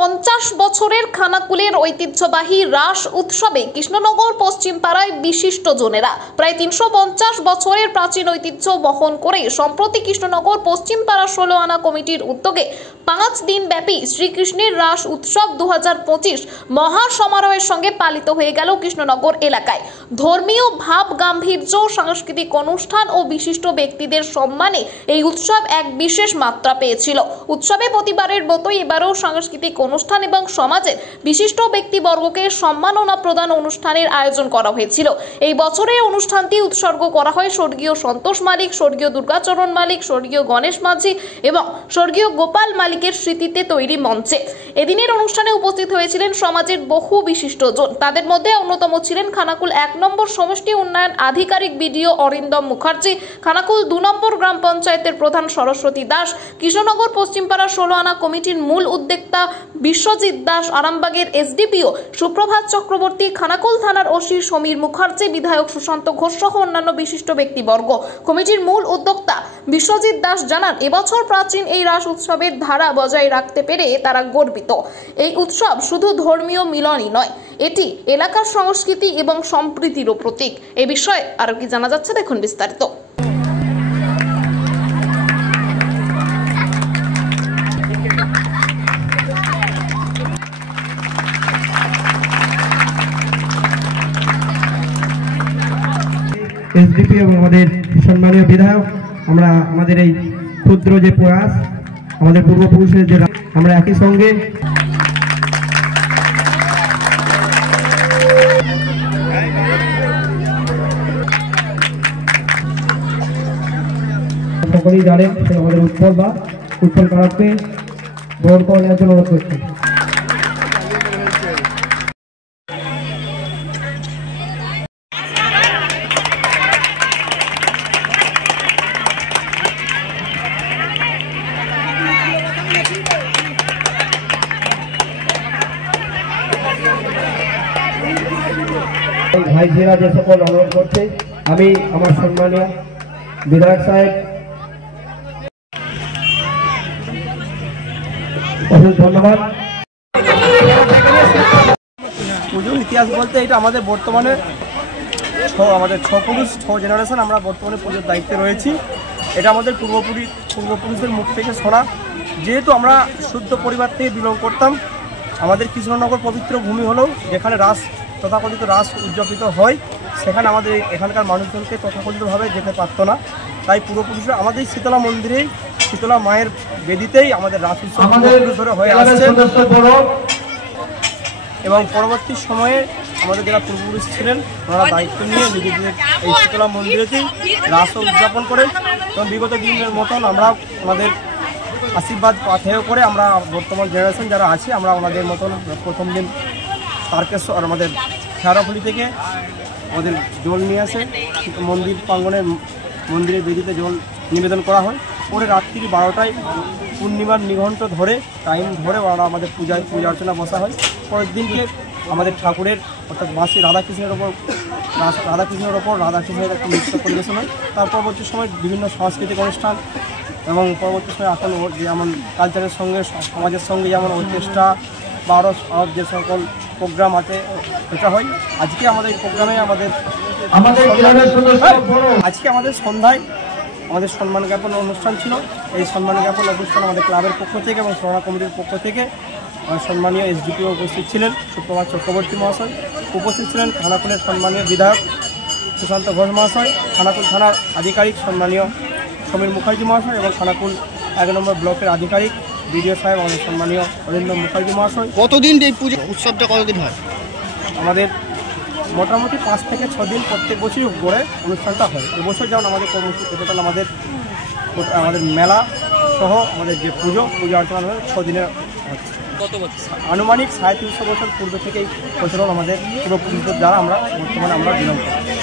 350 বছরের খানাকুলের ঐতিহ্যবাহী রাস উৎসবে কৃষ্ণনগর পশ্চিম পাড়ায় বিশিষ্ট জনেরা প্রায় 350 বছরের প্রাচীন ঐতিহ্য বহন করে সম্প্রতি কৃষ্ণনগর পশ্চিম পাড়া 16 আনা কমিটির উদ্যোগে 5 দিন ব্যাপী শ্রীকৃষ্ণের রাস উৎসব 2025 মহা সমারোহের সঙ্গে পালিত হয়ে গেল কৃষ্ণনগর এলাকায়। ধর্মীয় ভাব গাম্ভীর্য, সাংস্কৃতিক অনুষ্ঠান ও বিশিষ্ট ব্যক্তিদের সম্মানে এই উৎসব এক বিশেষ মাত্রা পেয়েছিল। উৎসবে প্রতিবারের মতোই এবারও সাংস্কৃতিক অনুষ্ঠান এবং সমাজের বিশিষ্ট ব্যক্তিবর্গকে সম্মাননা প্রদান অনুষ্ঠানের আয়োজন করা হয়েছিল। এই বছরের অনুষ্ঠানটি উৎসর্গ করা হয় স্বর্গীয় সন্তোষ মালিক, স্বর্গীয় দুর্গাচরণ মালিক, স্বর্গীয় গণেশ মাঝি এবং স্বর্গীয় গোপাল মালিকের স্মৃতিতে তৈরি মঞ্চে। এদিনের অনুষ্ঠানে উপস্থিত হয়েছিলেন সমাজের বহু বিশিষ্টজন। তাদের মধ্যে অন্যতম ছিলেন খানাকুল 1 নম্বর সমষ্টি উন্নয়ন আধিকারিক বিডিও অরিন্দম মুখার্জি, খানাকুল 2 নম্বর গ্রাম পঞ্চায়েতের প্রধান সরস্বতী দাস, কৃষ্ণনগর পশ্চিমপাড়া 16 আনা কমিটির মূল উদ্যোক্তা বিশ্বজিৎ দাস, আরামবাগের এসডিপিও সুপ্রভাত চক্রবর্তী, খানাকুল থানার ওসি সমীর মুখার্জি, বিধায়ক সুশান্ত ঘোষ সহ অন্যান্য বিশিষ্ট ব্যক্তিবর্গ। কমিটির মূল উদ্যোক্তা বিশ্বজিৎ দাস জানান, এবছর প্রাচীন এই রাস উৎসবের ধারা বজায় রাখতে পেরে তারা গর্বিত। এই উৎসব শুধু ধর্মীয় মিলনই নয়, এটি এলাকার সংস্কৃতি এবং সম্প্রীতিরও প্রতীক। এ বিষয়ে আরো কি জানা যাচ্ছে, দেখুন বিস্তারিত। এসডিপি এবং আমাদের সম্মানীয় বিধায়ক, আমরা আমাদের এই ক্ষুদ্র যে প্রয়াস, আমাদের পূর্বপুরুষের যে আমরা একই সঙ্গে সকলেই জানেন, আমাদের উৎপল কারাকে গ্রহণ করে নেওয়ার জন্য অনুরোধ করছি। ভাই জিরা যে সকল অনুরোধ করছে, আমি আমার সম্মানীয় বিধায়ক সাহেব অনেক ধন্যবাদ। পুজোর ইতিহাস বলতে এটা আমাদের বর্তমানে আমাদের 6 পুরুষ 6 জেনারেশন আমরা বর্তমানে পুজোর দায়িত্বে রয়েছি। এটা আমাদের পূর্বপুরুষদের মুখ থেকে শোনা। যেহেতু আমরা শুদ্ধ পরিবার থেকে বিলং করতাম, আমাদের কৃষ্ণনগর পবিত্র ভূমি হলেও যেখানে তথাকথিত রাস উদযাপিত হয়, সেখানে আমাদের এখানকার মানুষজনকে তথাকথিতভাবে যেতে পারতো না। তাই পূর্বপুরুষরা আমাদের শীতলা মন্দিরেই, শীতলা মায়ের বেদিতেই আমাদের রাস উৎসব ধরে হয়ে আসছে এবং পরবর্তী সময়ে আমাদের যারা পূর্বপুরুষ ছিলেন ওনারা দায়িত্ব নিয়ে নিজেদের এই শীতলা মন্দিরেতেই রাস উদযাপন করে এবং বিগত দিনের মতন আমরা ওনাদের আশীর্বাদ পাথেয় করে আমরা বর্তমান জেনারেশন যারা আছি আমরা ওনাদের মতন প্রথম দিন তারকেশ্বর আমাদের খেয়ারাফুলি থেকে আমাদের জল নিয়ে আসে মন্দির প্রাঙ্গণে, মন্দিরের বেদিতে জল নিবেদন করা হয়। পরে রাত্রি 12টায় পূর্ণিমার নিঘণ্ট ধরে টাইম ধরে ওরা আমাদের পূজা অর্চনা বসা হয়। পরের দিনকে আমাদের ঠাকুরের অর্থাৎ বাঁশি রাধাকৃষ্ণের ওপর রাধাকৃষ্ণের একটা নৃত্য পরিবেশন হয়। তার পরবর্তী সময় বিভিন্ন সাংস্কৃতিক অনুষ্ঠান এবং পরবর্তী সময় এখন যেমন কালচারের সঙ্গে সমাজের সঙ্গে যেমন অর্কেস্ট্রা বা আরও যে সকল প্রোগ্রাম আছে এটা হয়। আজকে আমাদের প্রোগ্রামে আজকে আমাদের সন্ধ্যায় আমাদের সম্মান জ্ঞাপন অনুষ্ঠান ছিল। এই সম্মান জ্ঞাপন অনুষ্ঠান আমাদের ক্লাবের পক্ষ থেকে এবং সোনা কমিটির পক্ষ থেকে সম্মানীয় এসডিপিও উপস্থিত ছিলেন সুপ্রভাত চক্রবর্তী মহাশয়, উপস্থিত ছিলেন খানাকুলের সম্মানীয় বিধায়ক সুশান্ত ঘোষ মহাশয়, খানাকুল থানার আধিকারিক সম্মানীয় সমীর মুখার্জি মহাশয় এবং খানাকুল 1 নম্বর ব্লকের আধিকারিক বিডিও সাহেব আমাদের সম্মানীয় অরিন্দম মুখার্জি মহাশয়। কতদিন এই পুজো উৎসবটা কতদিন হয়? আমাদের মোটামুটি 5 থেকে 6 দিন প্রত্যেক বছরই করে অনুষ্ঠানটা হয়। এবছর যেমন আমাদের কর্মসূচি টোটাল আমাদের মেলা সহ আমাদের যে পুজো অর্চনা 6 দিনের হচ্ছে। আনুমানিক 350 বছর পূর্বে থেকেই প্রচলন আমাদের পূর্বপুরুষদের দ্বারা আমরা বর্তমানে বিলম্ব করি।